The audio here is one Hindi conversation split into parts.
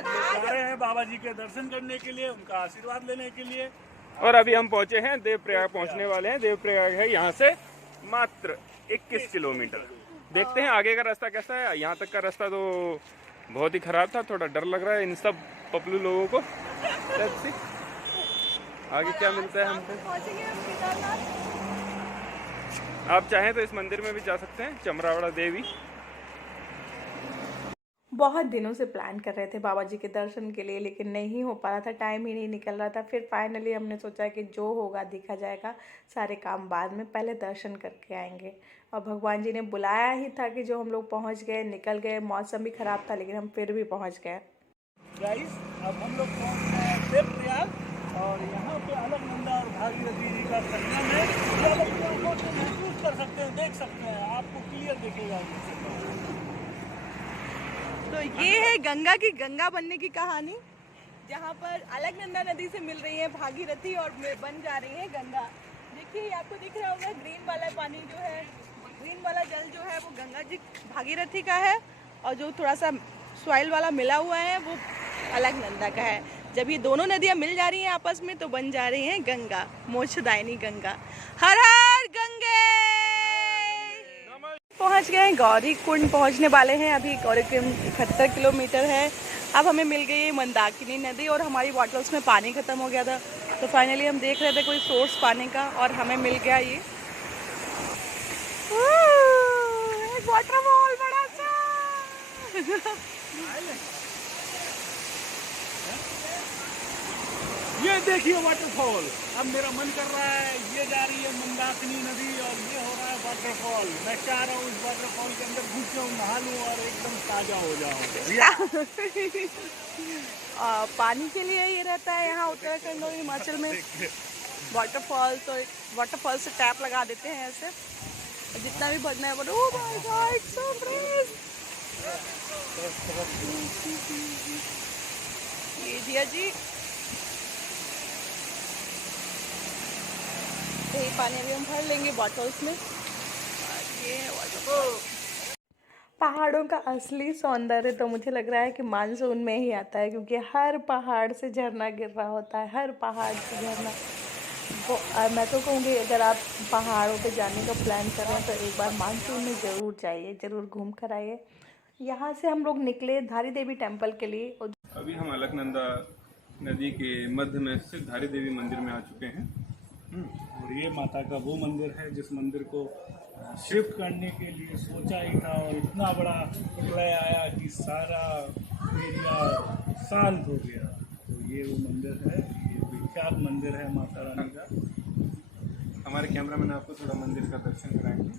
जा रहे हैं बाबा जी के दर्शन करने के लिए, उनका आशीर्वाद लेने के लिए। और अभी हम पहुंचे हैं देवप्रयाग, पहुंचने वाले हैं। देवप्रयाग है यहाँ से मात्र 21 किलोमीटर। देखते हैं आगे का रास्ता कैसा है। यहाँ तक का रास्ता तो बहुत ही खराब था, थोड़ा डर लग रहा है इन सब पपलू लोगों को। आगे क्या मिलता है हमको। आप चाहें तो इस मंदिर में भी जा सकते हैं, चमरावड़ा देवी। बहुत दिनों से प्लान कर रहे थे बाबा जी के दर्शन के लिए, लेकिन नहीं हो पा रहा था, टाइम ही नहीं निकल रहा था। फिर फाइनली हमने सोचा कि जो होगा देखा जाएगा, सारे काम बाद में, पहले दर्शन करके आएंगे। और भगवान जी ने बुलाया ही था कि जो हम लोग पहुंच गए, निकल गए। मौसम भी ख़राब था लेकिन हम फिर भी पहुंच गए। गाइस, अब हम लोग पहुंच गए हैं देवप्रयाग और यहाँ पे अलकनंदा और भागीरथी जी का संगम है। ये आप अपनी आंखों से महसूस कर सकते हैं, देख सकते हैं, आपको क्लियर दिखेगा। तो ये है गंगा की गंगा बनने की कहानी, जहाँ पर अलकनंदा नदी से मिल रही है भागीरथी और बन जा रही है गंगा। देखिए आपको दिख रहा होगा, ग्रीन वाला पानी जो है, ग्रीन वाला जल जो है वो गंगा जी भागीरथी का है, और जो थोड़ा सा सॉइल वाला मिला हुआ है वो अलकनंदा का है। जब ये दोनों नदियाँ मिल जा रही हैं आपस में तो बन जा रही हैं गंगा, मोक्षदायिनी गंगा। हर हर गंगे। पहुंच गए हैं, गौरी कुंड पहुंचने वाले हैं। अभी गौरी कुंड 71 किलोमीटर है। अब हमें मिल गई है मंदाकिनी नदी, और हमारी बॉटल्स में पानी ख़त्म हो गया था, तो फाइनली हम देख रहे थे कोई सोर्स पानी का, और हमें मिल गया ये एक वाटरफॉल बड़ा सा। ये देखिए वाटरफॉल। अब मेरा मन कर रहा है, ये जा रही है मंदाकिनी नदी और ये हो रहा है वाटरफॉल। मैं चाह रहा हूँ इस वाटरफॉल के अंदर घुस जाऊँ, नहा लूँ और एकदम ताज़ा हो जाऊँ। पानी के लिए ये रहता है यहाँ उत्तराखंड और हिमाचल में वाटरफॉल, तो वाटरफॉल से टैप लगा देते हैं ऐसे, जितना भी भरना है वो। Oh my God, so brave. ये जिया जी, यही पानी अभी हम भर लेंगे बॉटल्स में। ये है वाटरफॉल। पहाड़ों का असली सौंदर्य तो मुझे लग रहा है कि मानसून में ही आता है, क्योंकि हर पहाड़ से झरना गिर रहा होता है, हर पहाड़ से झरना। वो मैं तो कहूँगी अगर आप पहाड़ों पे जाने का प्लान कर रहे हैं तो एक बार मानसून में ज़रूर जाइए, ज़रूर घूम कर आइए। यहाँ से हम लोग निकले धारी देवी टेम्पल के लिए। अभी हम अलकनंदा नदी के मध्य में स्थित धारी देवी मंदिर में आ चुके हैं। और ये माता का वो मंदिर है जिस मंदिर को शिफ्ट करने के लिए सोचा ही था, और इतना बड़ा प्रलय आया कि सारा एरिया शांत हो गया। तो ये वो मंदिर है, ये विख्यात मंदिर है माता रानी का। हमारे कैमरामैन आपको थोड़ा मंदिर का दर्शन कराएंगे।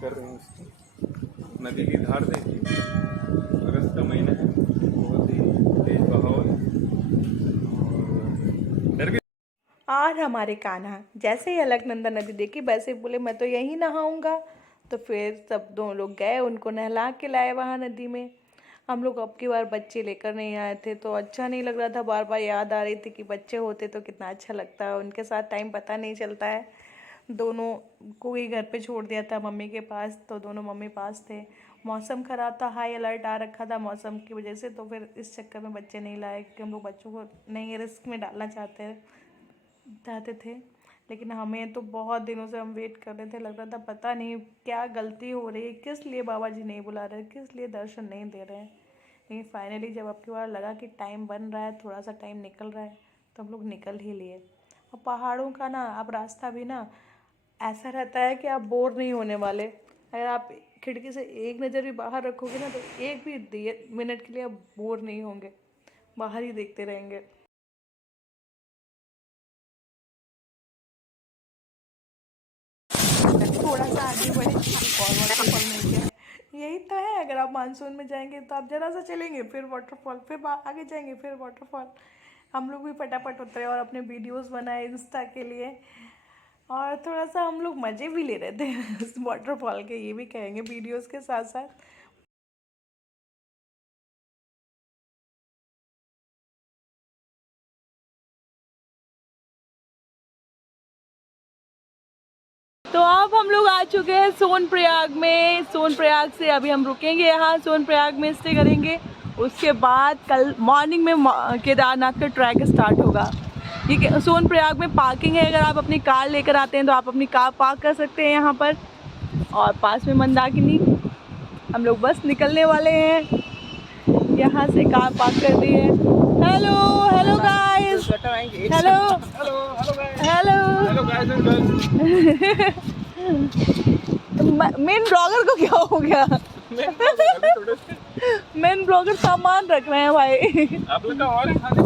कर रहे हैं उसकी। नदी की धार देखिए, अगस्त का महीना है, बहुत ही तेज बहाव है। और हमारे कान्हा जैसे ही अलकनंदा नदी देखी वैसे ही बोले मैं तो यहीं नहाऊंगा। तो फिर सब दोनों लोग गए, उनको नहला के लाए वहाँ नदी में। हम लोग अब की बार बच्चे लेकर नहीं आए थे तो अच्छा नहीं लग रहा था, बार बार याद आ रही थी कि बच्चे होते तो कितना अच्छा लगता है, उनके साथ टाइम पता नहीं चलता है। दोनों को ही घर पे छोड़ दिया था मम्मी के पास, तो दोनों मम्मी पास थे। मौसम ख़राब था, हाई अलर्ट आ रखा था मौसम की वजह से, तो फिर इस चक्कर में बच्चे नहीं लाए, क्योंकि हम लोग बच्चों को नहीं रिस्क में डालना चाहते थे। लेकिन हमें तो बहुत दिनों से हम वेट कर रहे थे, लग रहा था पता नहीं क्या गलती हो रही है, किस लिए बाबा जी नहीं बुला रहे, किस लिए दर्शन नहीं दे रहे हैं। लेकिन फाइनली जब अब की बार लगा कि टाइम बन रहा है, थोड़ा सा टाइम निकल रहा है, तो हम लोग निकल ही लिए। और पहाड़ों का ना अब रास्ता भी ना ऐसा रहता है कि आप बोर नहीं होने वाले। अगर आप खिड़की से एक नज़र भी बाहर रखोगे ना तो एक भी मिनट के लिए आप बोर नहीं होंगे, बाहर ही देखते रहेंगे। थोड़ा सा आगे बढ़े, एक और वाटरफॉल मिल गया। यही तो है, अगर आप मानसून में जाएंगे तो आप जरा सा चलेंगे फिर वाटरफॉल, फिर आगे जाएंगे फिर वाटरफॉल। हम लोग भी फटाफट उतरे और अपने वीडियोस बनाए इंस्टा के लिए, और थोड़ा सा हम लोग मज़े भी ले रहे थे उस वाटरफॉल के, ये भी कहेंगे वीडियोस के साथ साथ। तो अब हम लोग आ आ चुके हैं सोनप्रयाग में। सोनप्रयाग से अभी हम रुकेंगे यहाँ, सोनप्रयाग में स्टे करेंगे। उसके बाद कल मॉर्निंग में केदारनाथ का ट्रैक स्टार्ट होगा। ये सोनप्रयाग में पार्किंग है, अगर आप अपनी कार लेकर आते हैं तो आप अपनी कार पार्क कर सकते हैं यहाँ पर। और पास में मंदाकिनी, हम लोग बस निकलने वाले हैं, यहाँ से कार पार्क कर दी है। Hello hello guys, hello hello. Main blogger को क्या हो गया? मेन ब्लॉगर सामान रख रहे हैं भाई। आप लोग का और है खाने?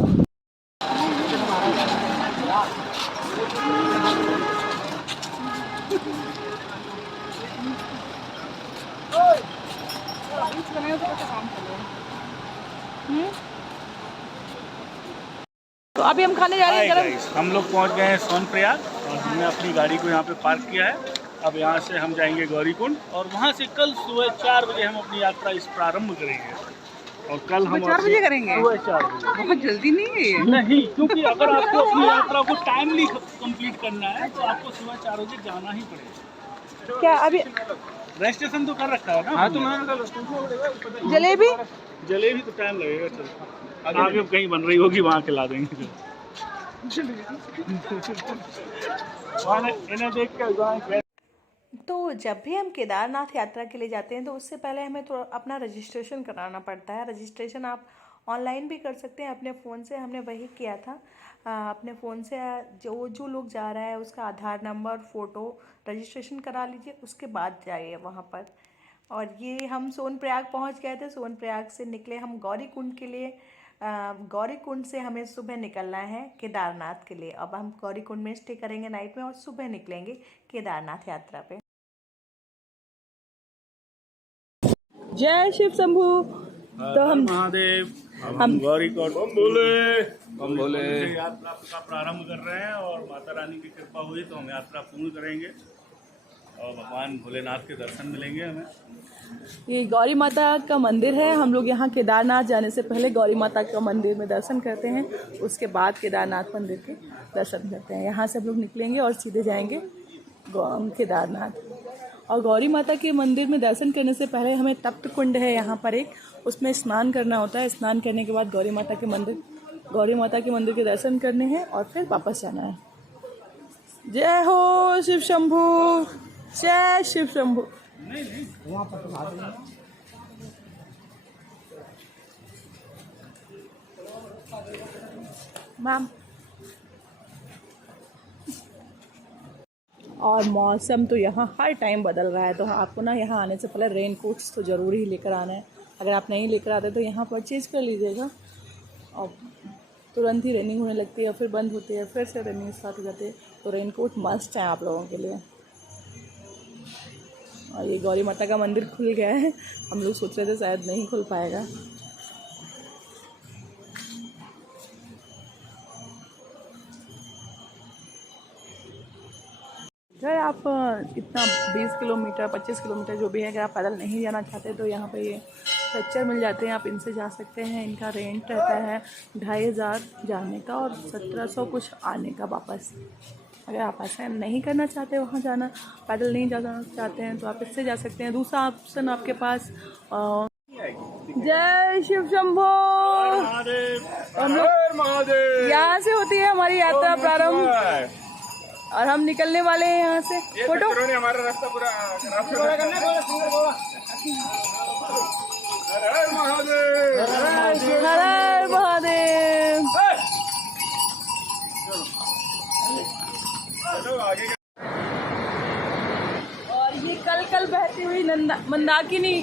तो अभी हम खाने जा रहे हैं गरम। हम लोग पहुंच गए हैं सोनप्रयाग और हमने अपनी गाड़ी को यहाँ पे पार्क किया है। अब यहाँ से हम जाएंगे गौरीकुंड और वहाँ से कल सुबह 4 बजे हम अपनी यात्रा इस प्रारंभ करेंगे। और कल हम 4 बजे करेंगे? सुबह 4 बजे। बहुत जल्दी नहीं है ये? नहीं, क्योंकि अगर आपको अपनी यात्रा को टाइमली कंप्लीट करना है तो आपको सुबह 4 बजे जाना ही पड़ेगा। क्या अभी रजिस्ट्रेशन तो कर रखा है ना? हाँ तो मैं जलेबी जलेबी तो टाइम लगेगा। चलो आगे कहीं बन रही होगी, वहाँ खिला देंगे। इन्हें देख के तो जब भी हम केदारनाथ यात्रा के लिए जाते हैं तो उससे पहले हमें तो अपना रजिस्ट्रेशन कराना पड़ता है। रजिस्ट्रेशन आप ऑनलाइन भी कर सकते हैं अपने फ़ोन से, हमने वही किया था। अपने फ़ोन से जो लोग जा रहा है उसका आधार नंबर, फ़ोटो रजिस्ट्रेशन करा लीजिए, उसके बाद जाइए वहाँ पर। और ये हम सोनप्रयाग पहुँच गए थे। सोनप्रयाग से निकले हम गौरीकुंड के लिए। गौरीकुंड से हमें सुबह निकलना है केदारनाथ के लिए। अब हम गौरीकुंड में स्टे करेंगे नाइट में और सुबह निकलेंगे केदारनाथ यात्रा पे। जय शिव शंभू। तो हम महादेव, हम गौरीकुंड हम बोले यात्रा का प्रारंभ कर रहे हैं और माता रानी की कृपा हुई तो हम यात्रा पूर्ण करेंगे और भगवान भोलेनाथ के दर्शन मिलेंगे हमें। ये गौरी माता का मंदिर है। हम लोग यहाँ केदारनाथ जाने से पहले गौरी माता का मंदिर में दर्शन करते हैं, उसके बाद केदारनाथ मंदिर के दर्शन करते हैं। यहाँ से हम लोग निकलेंगे और सीधे जाएंगे केदारनाथ। और गौरी माता के मंदिर में दर्शन करने से पहले हमें तप्त कुंड है यहाँ पर एक, उसमें स्नान करना होता है। स्नान करने के बाद गौरी माता के मंदिर के दर्शन करने हैं और फिर वापस जाना है। जय हो शिव शंभू, जय शिव शंभू। मैम और मौसम तो यहाँ हर टाइम बदल रहा है, तो आपको ना यहाँ आने से पहले रेन कोट्स तो ज़रूरी ही लेकर आना है। अगर आप नहीं लेकर आते तो यहाँ परचेज़ कर लीजिएगा। और तुरंत ही रेनिंग होने लगती है, फिर बंद होती है, फिर से रेनिंग स्टार्ट हो जाती है, तो रेन कोट मस्ट है आप लोगों के लिए। और ये गौरी माता का मंदिर खुल गया है, हम लोग सोच रहे थे शायद नहीं खुल पाएगा। अगर आप इतना 20 किलोमीटर 25 किलोमीटर जो भी है, अगर आप पैदल नहीं जाना चाहते तो यहाँ पे ये स्ट्रेचर मिल जाते हैं, आप इनसे जा सकते हैं। इनका रेंट रहता है 2500 जाने का और 1700 कुछ आने का वापस। अगर आप ऐसा नहीं करना चाहते, वहाँ जाना पैदल नहीं जाना चाहते हैं, तो आप इससे जा सकते हैं। दूसरा ऑप्शन आपके पास जय शिव शंभो। हम लोग यहाँ से होती है हमारी यात्रा प्रारंभ और हम निकलने वाले हैं यहाँ से। फोटो हमारा रास्ता पूरा हर महादेव, हर महादेव। और ये कल कल बहती हुई मंदाकिनी।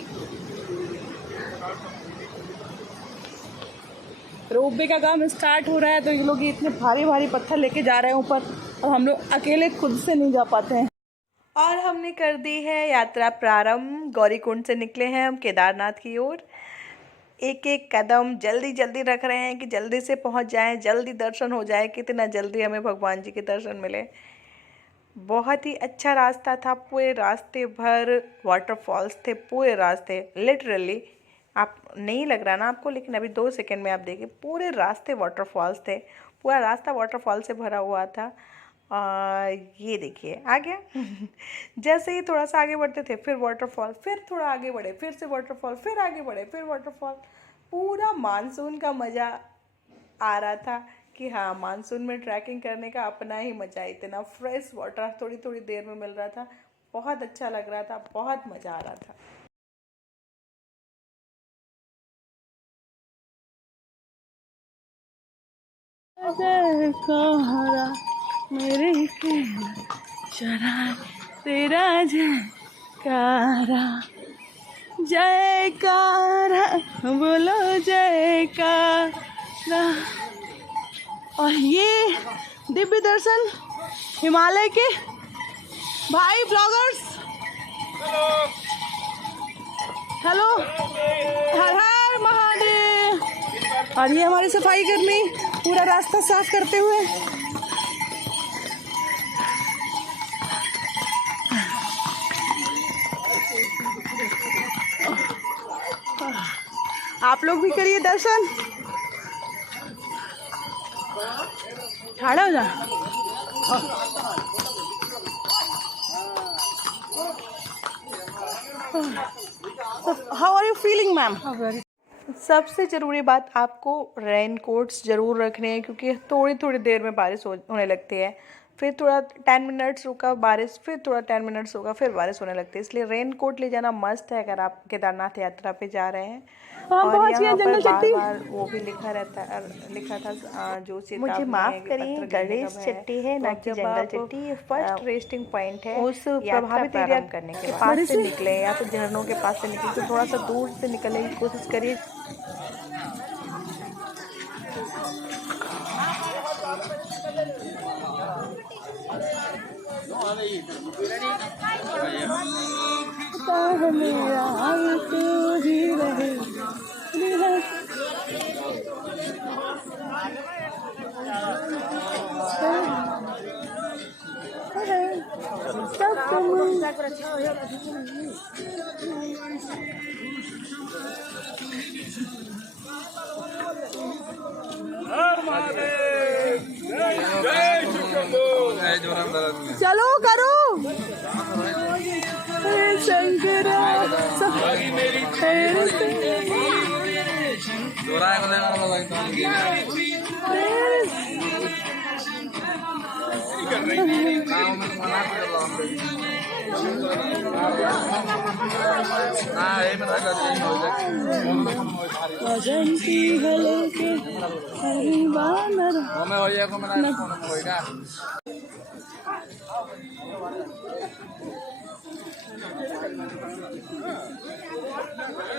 रोपवे का काम स्टार्ट हो रहा है, तो ये लोग इतने भारी भारी पत्थर लेके जा रहे हैं ऊपर, और हम लोग अकेले खुद से नहीं जा पाते हैं। और हमने कर दी है यात्रा प्रारंभ। गौरीकुंड से निकले हैं हम केदारनाथ की ओर। एक एक कदम जल्दी जल्दी रख रहे हैं कि जल्दी से पहुंच जाएं, जल्दी दर्शन हो जाए। कितना जल्दी हमें भगवान जी के दर्शन मिले। बहुत ही अच्छा रास्ता था, पूरे रास्ते भर वाटरफॉल्स थे, पूरे रास्ते लिटरली। आप नहीं लग रहा ना आपको, लेकिन अभी 2 सेकंड में आप देखिए पूरे रास्ते वाटरफॉल्स थे। पूरा रास्ता वाटरफॉल से भरा हुआ था और ये देखिए आ गया। जैसे ही थोड़ा सा आगे बढ़ते थे फिर वाटरफॉल, फिर थोड़ा आगे बढ़े फिर से वाटरफॉल, फिर आगे बढ़े फिर वाटरफॉल। पूरा मानसून का मज़ा आ रहा था कि हाँ, मानसून में ट्रैकिंग करने का अपना ही मज़ा। इतना फ्रेश वाटर थोड़ी थोड़ी देर में मिल रहा था, बहुत अच्छा लग रहा था, बहुत मज़ा आ रहा था। मेरे शरा तेरा जयकारा, जयकारा बोलो जयकारा। और ये दिव्य दर्शन हिमालय के भाई ब्लॉगर्स, हेलो, हर हर महादेव। और ये हमारे सफाई कर्मी पूरा रास्ता साफ करते हुए। आप लोग भी करिए दर्शन, खड़ा हो जा। How are you feeling ma'am? सबसे ज़रूरी बात, आपको रेन कोट्स ज़रूर रखने हैं क्योंकि थोड़ी थोड़ी देर में बारिश होने लगती है। फिर थोड़ा 10 मिनट्स रुका बारिश, फिर थोड़ा 10 मिनट्स होगा, फिर बारिश होने लगती है। इसलिए रेन कोट ले जाना मस्त है अगर आप केदारनाथ यात्रा पे जा रहे हैं। और यहाँ पर बार-बार वो भी लिखा रहता है, लिखा था जो मुझे माफ करिए, गणेश चट्टी है ना कि जंगल चट्टी। ये फर्स्ट रेस्टिंग पॉइंट है उस प्रभावित एरिया करने के पास से निकले या तो झरनों के पास से निकले, तो थोड़ा सा दूर से निकलने की कोशिश करिए। चलो करो शंकरा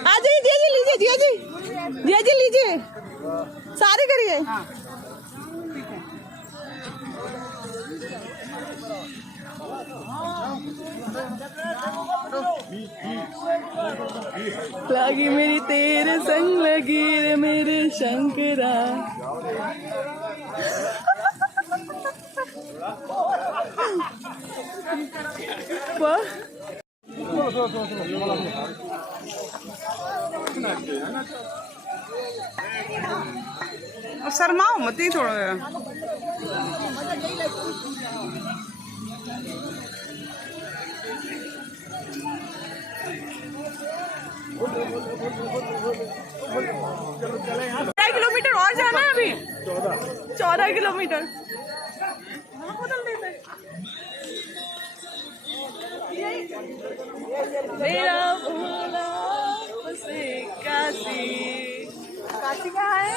जिया जी लीजिए, जिया जी लीजिए, सारे करिए। लगी मेरी तेरे संग लगी रे मेरे शंकरा। शर्माओ मत ही थोड़ा। किलोमीटर और जाना है अभी, 14 किलोमीटर। मेरा भोला से काशी, काशी कहाँ है?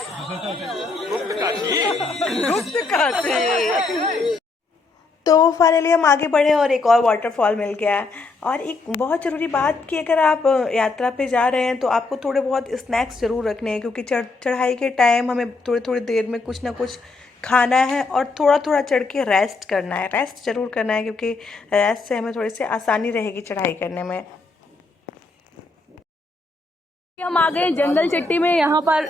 गुप्त काशी। तो फाइनली हम आगे बढ़े और एक और वाटरफॉल मिल गया। और एक बहुत ज़रूरी बात कि अगर आप यात्रा पे जा रहे हैं तो आपको थोड़े बहुत स्नैक्स ज़रूर रखने हैं क्योंकि चढ़ाई के टाइम हमें थोड़ी थोड़ी देर में कुछ ना कुछ खाना है और थोड़ा थोड़ा चढ़ के रेस्ट करना है। रेस्ट ज़रूर करना है क्योंकि रेस्ट से हमें थोड़ी सी आसानी रहेगी चढ़ाई करने में। हम आ गए जंगल चट्टी में। यहाँ पर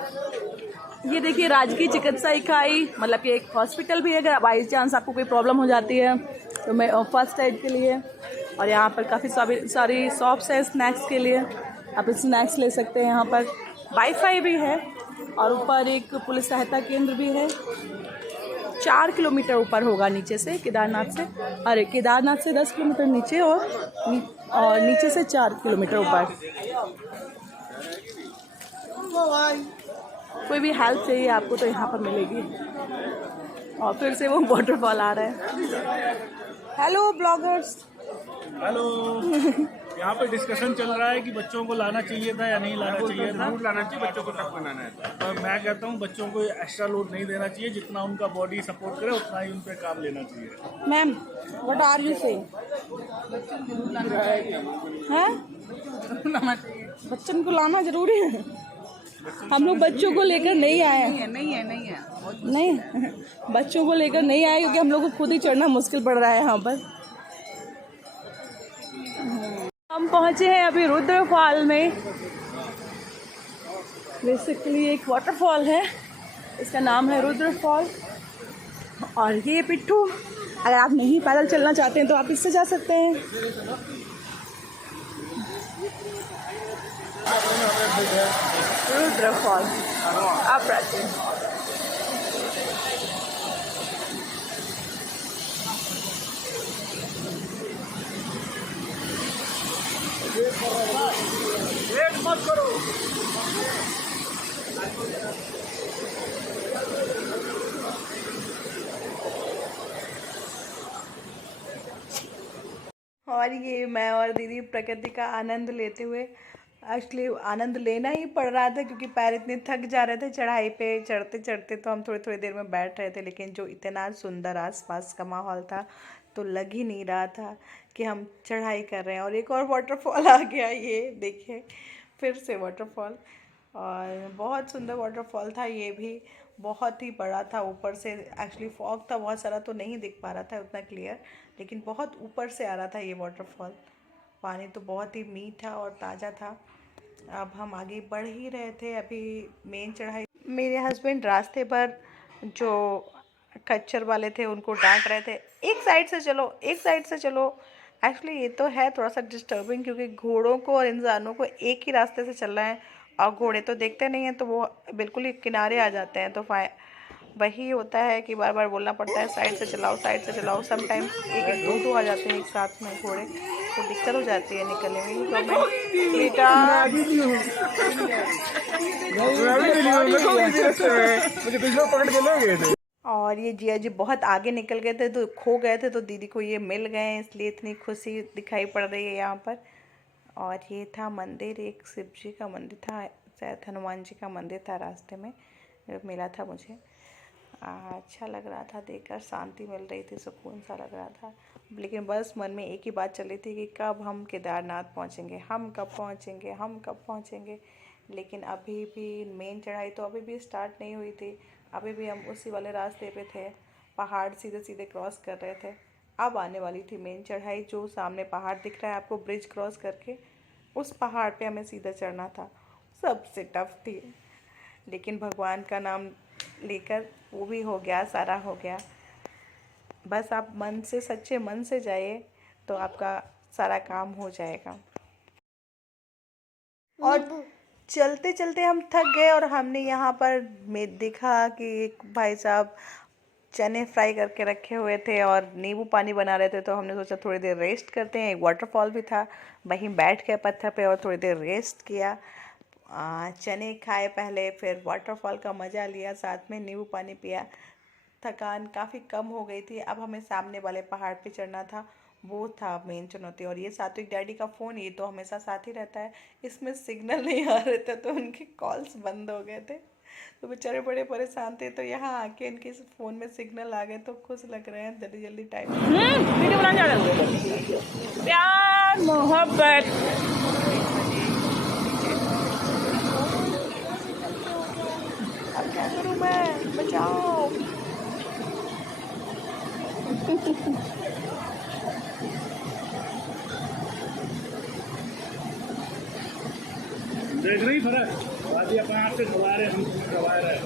ये देखिए राजकीय चिकित्सा इकाई, मतलब कि एक हॉस्पिटल भी है। अगर बाई चांस आपको कोई प्रॉब्लम हो जाती है तो मैं फर्स्ट एड के लिए। और यहाँ पर काफ़ी सारी शॉप्स है स्नैक्स के लिए, आप स्नैक्स ले सकते हैं। यहाँ पर वाईफाई भी है और ऊपर एक पुलिस सहायता केंद्र भी है। 4 किलोमीटर ऊपर होगा नीचे से, केदारनाथ से। अरे केदारनाथ से 10 किलोमीटर नीचे और नीचे से 4 किलोमीटर ऊपर। कोई भी हेल्प चाहिए आपको तो यहाँ पर मिलेगी। और फिर से वो वाटरफॉल आ रहा है। Hello bloggers. हेलो। यहाँ पे डिस्कशन चल रहा है कि बच्चों को लाना चाहिए था या नहीं लाना चाहिए था। लाना चाहिए, बच्चों को टफ बनाना है। पर मैं कहता हूँ बच्चों को एक्स्ट्रा लोड नहीं देना चाहिए, जितना उनका बॉडी सपोर्ट करे उतना ही उन पे काम लेना चाहिए। Ma'am what are you saying? हैं? बच्चों को लाना जरूरी है। हम लोग बच्चों को लेकर नहीं आए। नहीं बच्चों को लेकर नहीं आए क्योंकि हम लोग को खुद ही चढ़ना मुश्किल पड़ रहा है यहाँ पर। हम पहुँचे हैं अभी रुद्रफॉल में। बेसिकली एक वाटरफॉल है, इसका नाम है रुद्रफॉल। और ये पिट्ठू, अगर आप नहीं पैदल चलना चाहते हैं तो आप इससे जा सकते हैं। रुद्रफॉल आप रहते हैं। वेट मत करो। और ये मैं और दीदी प्रकृति का आनंद लेते हुए, एक्चुअली आनंद लेना ही पड़ रहा था क्योंकि पैर इतने थक जा रहे थे चढ़ाई पे चढ़ते चढ़ते। तो हम थोड़ी थोड़ी देर में बैठ रहे थे, लेकिन जो इतना सुंदर आसपास का माहौल था तो लग ही नहीं रहा था कि हम चढ़ाई कर रहे हैं। और एक और वाटरफॉल आ गया, ये देखिए फिर से वाटरफॉल। और बहुत सुंदर वाटरफॉल था, ये भी बहुत ही बड़ा था। ऊपर से एक्चुअली फॉग था बहुत सारा तो नहीं दिख पा रहा था उतना क्लियर, लेकिन बहुत ऊपर से आ रहा था ये वाटरफॉल। पानी तो बहुत ही मीठा और ताज़ा था। अब हम आगे बढ़ ही रहे थे, अभी मेन चढ़ाई। मेरे हस्बैंड रास्ते पर जो खच्चर वाले थे उनको डांट रहे थे, एक साइड से चलो, एक साइड से चलो। एक्चुअली ये तो है थोड़ा सा डिस्टर्बिंग क्योंकि घोड़ों को और इंसानों को एक ही रास्ते से चलना है और घोड़े तो देखते नहीं हैं तो वो बिल्कुल ही किनारे आ जाते हैं। तो वही होता है कि बार बार बोलना पड़ता है साइड से चलाओ, साइड से चलाओ। समटाइम्स एक दो आ जाते हैं एक साथ में घोड़े, तो दिक्कत हो जाती है निकलने में। तो मैं बेटा और ये जिया जी बहुत आगे निकल गए थे तो खो गए थे, तो दीदी को ये मिल गए इसलिए इतनी खुशी दिखाई पड़ रही है यहाँ पर। और ये था मंदिर, एक शिव जी का मंदिर था, शायद हनुमान जी का मंदिर था रास्ते में मिला था मुझे। अच्छा लग रहा था देखकर, शांति मिल रही थी, सुकून सा लग रहा था। लेकिन बस मन में एक ही बात चल रही थी कि कब हम केदारनाथ पहुँचेंगे, हम कब पहुँचेंगे, हम कब पहुँचेंगे। लेकिन अभी भी मेन चढ़ाई तो अभी भी स्टार्ट नहीं हुई थी, अभी भी हम उसी वाले रास्ते पे थे, पहाड़ सीधे सीधे क्रॉस कर रहे थे। अब आने वाली थी मेन चढ़ाई, जो सामने पहाड़ दिख रहा है आपको ब्रिज क्रॉस करके, उस पहाड़ पे हमें सीधा चढ़ना था। सबसे टफ थी, लेकिन भगवान का नाम लेकर वो भी हो गया, सारा हो गया। बस आप मन से, सच्चे मन से जाइए तो आपका सारा काम हो जाएगा। और चलते चलते हम थक गए और हमने यहाँ पर में देखा कि एक भाई साहब चने फ्राई करके रखे हुए थे और नींबू पानी बना रहे थे, तो हमने सोचा थोड़ी देर रेस्ट करते हैं। एक वाटरफॉल भी था, वहीं बैठ गए पत्थर पे और थोड़ी देर रेस्ट किया। चने खाए पहले, फिर वाटरफॉल का मज़ा लिया, साथ में नींबू पानी पिया। थकान काफ़ी कम हो गई थी। अब हमें सामने वाले पहाड़ पे चढ़ना था, वो था मेन चुनौती। और ये सात्विक डैडी का फ़ोन, ये तो हमेशा साथ ही रहता है, इसमें सिग्नल नहीं आ रहे थे तो उनके कॉल्स बंद हो गए थे, तो बेचारे बड़े परेशान थे। तो यहाँ आके इनके फ़ोन में सिग्नल आ गए तो खुश लग रहे हैं, जल्दी जल्दी टाइम वीडियो बना जा रहा है। प्यार मोहब्बत अब क्या करूँ मैं, बचाओ। देख रही फर्क, आदि अपने आप से दबा रहे, हम दबा रहे।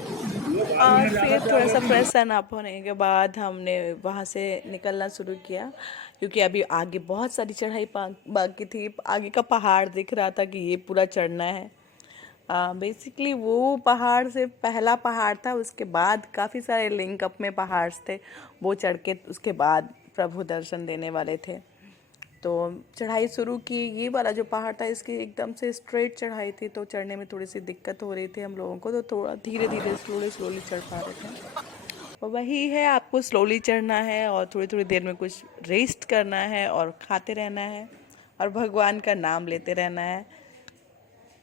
और फिर थोड़ा सा फ्रेशन अप होने के बाद हमने वहाँ से निकलना शुरू किया, क्योंकि अभी आगे बहुत सारी चढ़ाई बाकी थी। आगे का पहाड़ दिख रहा था कि ये पूरा चढ़ना है। बेसिकली वो पहाड़ से पहला पहाड़ था, उसके बाद काफ़ी सारे लिंक अप में पहाड़ थे, वो चढ़ के उसके बाद प्रभु दर्शन देने वाले थे। तो चढ़ाई शुरू की। ये वाला जो पहाड़ था इसकी एकदम से स्ट्रेट चढ़ाई थी, तो चढ़ने में थोड़ी सी दिक्कत हो रही थी हम लोगों को, तो थोड़ा धीरे धीरे स्लोली चढ़ पा रहे थे। और वही है, आपको स्लोली चढ़ना है और थोड़ी थोड़ी देर में कुछ रेस्ट करना है और खाते रहना है और भगवान का नाम लेते रहना है,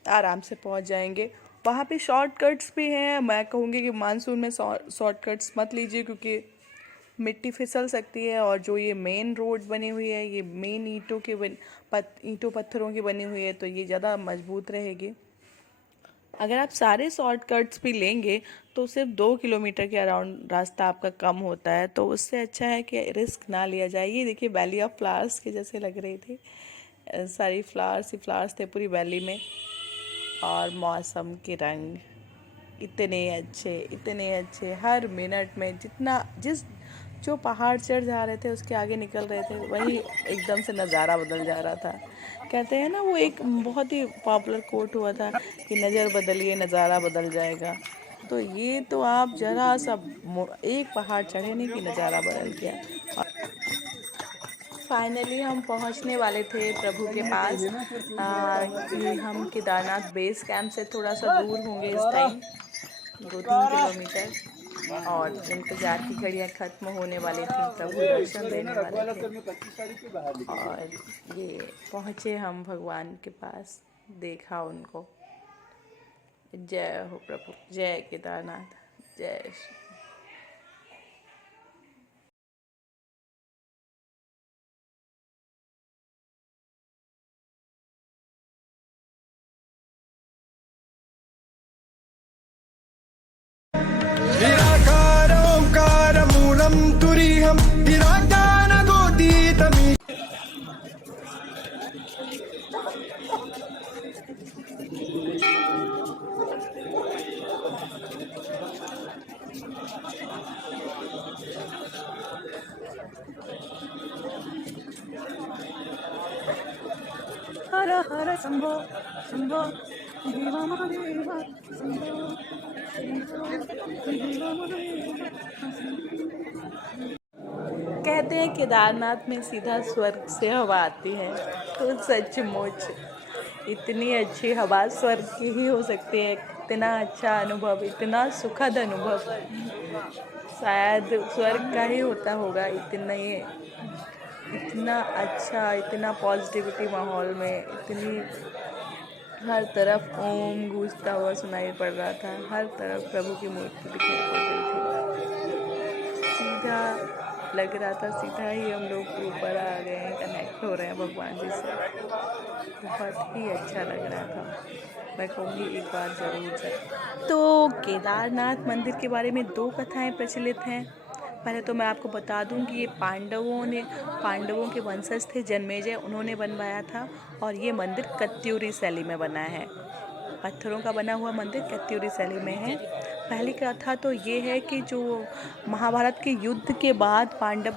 आराम से पहुंच जाएंगे। वहाँ पे शॉर्टकट्स भी हैं। मैं कहूँगी कि मानसून में शॉर्टकट्स मत लीजिए, क्योंकि मिट्टी फिसल सकती है। और जो ये मेन रोड बनी हुई है, ये मेन ईंटों पत्थरों की बनी हुई है, तो ये ज़्यादा मजबूत रहेगी। अगर आप सारे शॉर्टकट्स भी लेंगे तो सिर्फ 2 किलोमीटर के अराउंड रास्ता आपका कम होता है, तो उससे अच्छा है कि रिस्क ना लिया जाए। ये देखिए, वैली ऑफ फ्लावर्स के जैसे लग रही थी, सारी फ्लावर्स ही फ्लावर्स थे पूरी वैली में। और मौसम के रंग इतने अच्छे, हर मिनट में जो पहाड़ चढ़ जा रहे थे उसके आगे निकल रहे थे, वही एकदम से नज़ारा बदल जा रहा था। कहते हैं ना, वो एक बहुत ही पॉपुलर कोट हुआ था कि नज़र बदलिए नज़ारा बदल जाएगा। तो ये तो आप जरा सा एक पहाड़ चढ़े नहीं कि नज़ारा बदल गया। फाइनली हम पहुंचने वाले थे प्रभु के पास। कि हम केदारनाथ बेस कैंप से थोड़ा सा दूर होंगे इस टाइम, 2-3 किलोमीटर, और इंतज़ार की घड़ियां ख़त्म होने वाली थी, प्रभु दर्शन देने वाले थे। और ये पहुँचे हम भगवान के पास, देखा उनको। जय हो प्रभु, जय केदारनाथ, जय श्री। निराकारं तुरीहं निराज्ञानगोतीतमी। हर हर शंभो शंभो देवा महादेवा शंभो कहते हैं केदारनाथ में सीधा स्वर्ग से हवा आती है, तो सचमुच इतनी अच्छी हवा स्वर्ग की ही हो सकती है। इतना अच्छा अनुभव, इतना सुखद अनुभव शायद स्वर्ग का ही होता होगा। इतना अच्छा, इतना पॉजिटिविटी माहौल में, इतनी हर तरफ ओम गूंजता हुआ सुनाई पड़ रहा था, हर तरफ प्रभु की मूर्ति दिखाई पड़ रही थी। सीधा लग रहा था, सीधा ही हम लोग ऊपर आ गए हैं, कनेक्ट हो रहे हैं भगवान जी से। बहुत ही अच्छा लग रहा था, मैं कहूँगी एक बार ज़रूर जाए। तो केदारनाथ मंदिर के बारे में 2 कथाएं प्रचलित हैं। पहले तो मैं आपको बता दूं कि ये पांडवों के वंशज थे जन्मेजय, उन्होंने बनवाया था। और ये मंदिर कत्यूरी शैली में बना है, पत्थरों का बना हुआ मंदिर कत्यूरी शैली में है। पहली कथा तो ये है कि जो महाभारत के युद्ध के बाद पांडव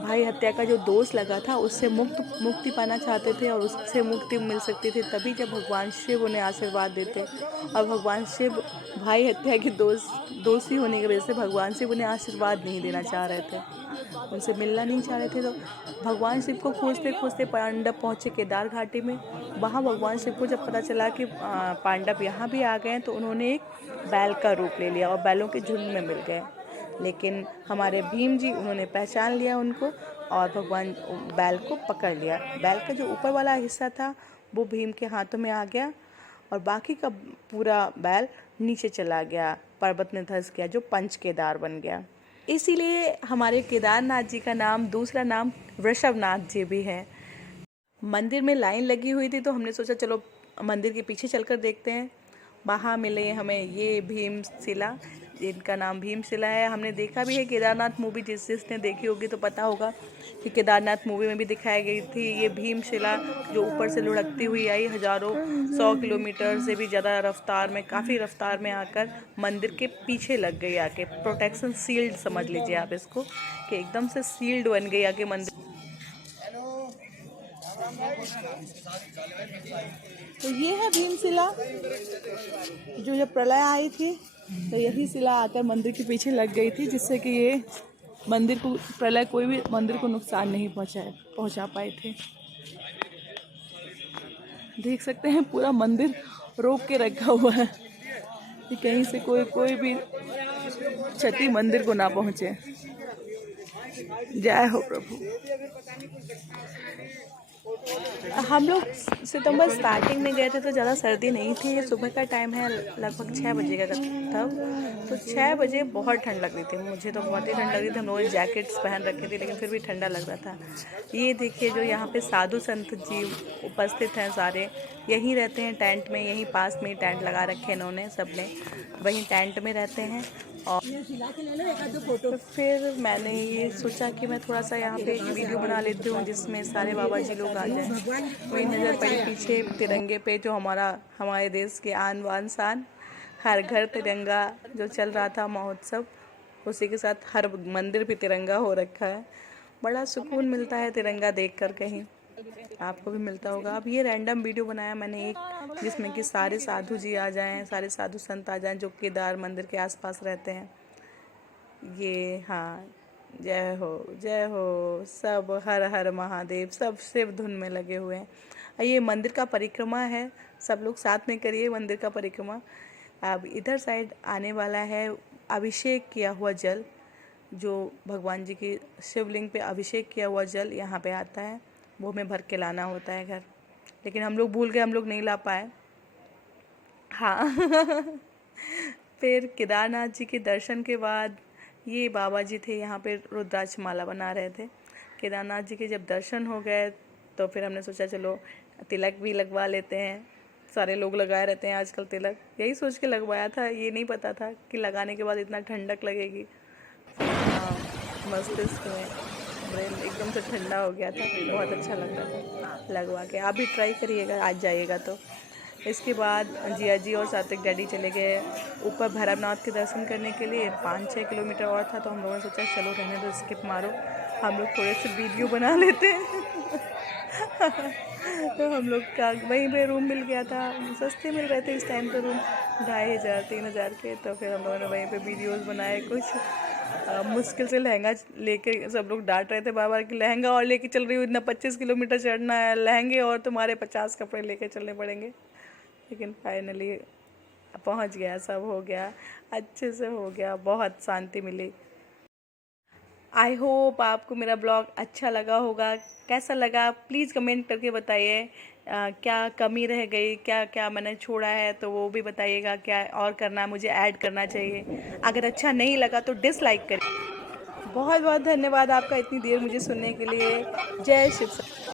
भाई हत्या का जो दोष लगा था, उससे मुक्ति पाना चाहते थे, और उससे मुक्ति मिल सकती थी तभी जब भगवान शिव उन्हें आशीर्वाद देते। और भगवान शिव भाई हत्या के दोषी होने की वजह से भगवान शिव उन्हें आशीर्वाद नहीं देना चाह रहे थे, उनसे मिलना नहीं चाह रहे थे। तो भगवान शिव को खोजते खोजते पांडव पहुँचे केदार घाटी में। वहाँ भगवान शिव को जब पता चला कि पांडव यहाँ भी आ गए हैं, तो उन्होंने एक बैल का रूप ले लिया और बैलों के झुंड में मिल गए। लेकिन हमारे भीम जी, उन्होंने पहचान लिया उनको और भगवान बैल को पकड़ लिया। बैल का जो ऊपर वाला हिस्सा था वो भीम के हाथों में आ गया और बाकी का पूरा बैल नीचे चला गया, पर्वत में धंस गया, जो पंच केदार बन गया। इसीलिए हमारे केदारनाथ जी का नाम, दूसरा नाम वृषभनाथ जी भी है। मंदिर में लाइन लगी हुई थी, तो हमने सोचा चलो मंदिर के पीछे चलकर देखते हैं। वहाँ मिले हमें ये भीमशिला, जिनका नाम भीमशिला है। हमने देखा भी है केदारनाथ मूवी, जिसने देखी होगी तो पता होगा कि केदारनाथ मूवी में भी दिखाई गई थी ये भीमशिला, जो ऊपर से लुढ़कती हुई आई, हज़ारों 100 किलोमीटर से भी ज़्यादा रफ्तार में, काफ़ी रफ्तार में आकर मंदिर के पीछे लग गई आके। प्रोटेक्शन सील्ड समझ लीजिए आप इसको, कि एकदम से सील्ड बन गई आके मंदिर। तो ये है भीमशिला, जो जब प्रलय आई थी तो यही शिला आकर मंदिर के पीछे लग गई थी, जिससे कि ये मंदिर को प्रलय कोई भी मंदिर को नुकसान नहीं पहुंचा पाए थे। देख सकते हैं पूरा मंदिर रोक के रखा हुआ है कि कहीं से कोई भी क्षति मंदिर को ना पहुंचे। जय हो प्रभु। हम लोग सितंबर स्टार्टिंग में गए थे तो ज़्यादा सर्दी नहीं थी। ये सुबह का टाइम है, लगभग 6 बजे का तब, तो 6 बजे बहुत ठंड लग रही थी। मुझे तो बहुत ही ठंड लग रही थी। हम लोग जैकेट्स पहन रखे थे, लेकिन फिर भी ठंडा लग रहा था। ये देखिए जो यहाँ पे साधु संत जी उपस्थित हैं, सारे यहीं रहते हैं टेंट में, यहीं पास में ही टेंट लगा रखे इन्होंने, सब ने वहीं टेंट में रहते हैं। और तो फिर मैंने ये सोचा कि मैं थोड़ा सा यहाँ पे एक वीडियो बना लेती हूँ जिसमें सारे बाबा जी लोग आ जाएं। वही नज़र पड़ी पीछे तिरंगे पे, जो हमारे देश के आन बान शान, हर घर तिरंगा जो चल रहा था महोत्सव, उसी के साथ हर मंदिर पे तिरंगा हो रखा है। बड़ा सुकून मिलता है तिरंगा देखकर, कहीं आपको भी मिलता होगा। अब ये रैंडम वीडियो बनाया मैंने एक, जिसमें कि सारे साधु जी आ जाएं, सारे साधु संत आ जाएं जो केदार मंदिर के आसपास रहते हैं। ये हाँ, जय हो, सब हर हर महादेव, सब शिव धुन में लगे हुए हैं। ये मंदिर का परिक्रमा है, सब लोग साथ में करिए मंदिर का परिक्रमा। अब इधर साइड आने वाला है अभिषेक किया हुआ जल, जो भगवान जी की शिवलिंग पे अभिषेक किया हुआ जल यहाँ पे आता है, वो हमें भर के लाना होता है घर, लेकिन हम लोग भूल गए, हम लोग नहीं ला पाए। हाँ फिर केदारनाथ जी के दर्शन के बाद ये बाबा जी थे यहाँ पे रुद्राक्ष माला बना रहे थे। केदारनाथ जी के जब दर्शन हो गए तो फिर हमने सोचा चलो तिलक भी लगवा लेते हैं। सारे लोग लगाए रहते हैं आजकल तिलक, यही सोच के लगवाया था, ये नहीं पता था कि लगाने के बाद इतना ठंडक लगेगी। हाँ, मस्तिष्क में ब्रेन एकदम से ठंडा हो गया था, बहुत अच्छा लग रहा था लगवा के। आप भी ट्राई करिएगा, आज जाइएगा तो। इसके बाद जिया जी और सात्विक डैडी चले गए ऊपर भैरवनाथ के दर्शन करने के लिए। 5-6 किलोमीटर और था, तो हम लोगों ने सोचा चलो रहने दो, स्किप मारो, हम लोग थोड़े से वीडियो बना लेते हैं। तो हम लोग का वहीं पे रूम मिल गया था, सस्ते मिल रहे थे इस टाइम पे रूम, 2500-3000 के। तो फिर हम लोगों ने वहीं पे वीडियोस बनाए कुछ। मुश्किल से लहंगा लेके सब लोग डांट रहे थे बाबा कि लहंगा और लेके चल रही हो, इतना 25 किलोमीटर चढ़ना है, लहंगे और तुम्हारे 50 कपड़े लेके चलने पड़ेंगे। लेकिन फाइनली पहुंच गया, सब हो गया, अच्छे से हो गया, बहुत शांति मिली। आई होप आपको मेरा ब्लॉग अच्छा लगा होगा। कैसा लगा प्लीज़ कमेंट करके बताइए। क्या कमी रह गई, क्या क्या मैंने छोड़ा है तो वो भी बताइएगा, क्या और करना है, मुझे ऐड करना चाहिए। अगर अच्छा नहीं लगा तो डिसलाइक करिए। बहुत बहुत धन्यवाद आपका इतनी देर मुझे सुनने के लिए। जय शिव।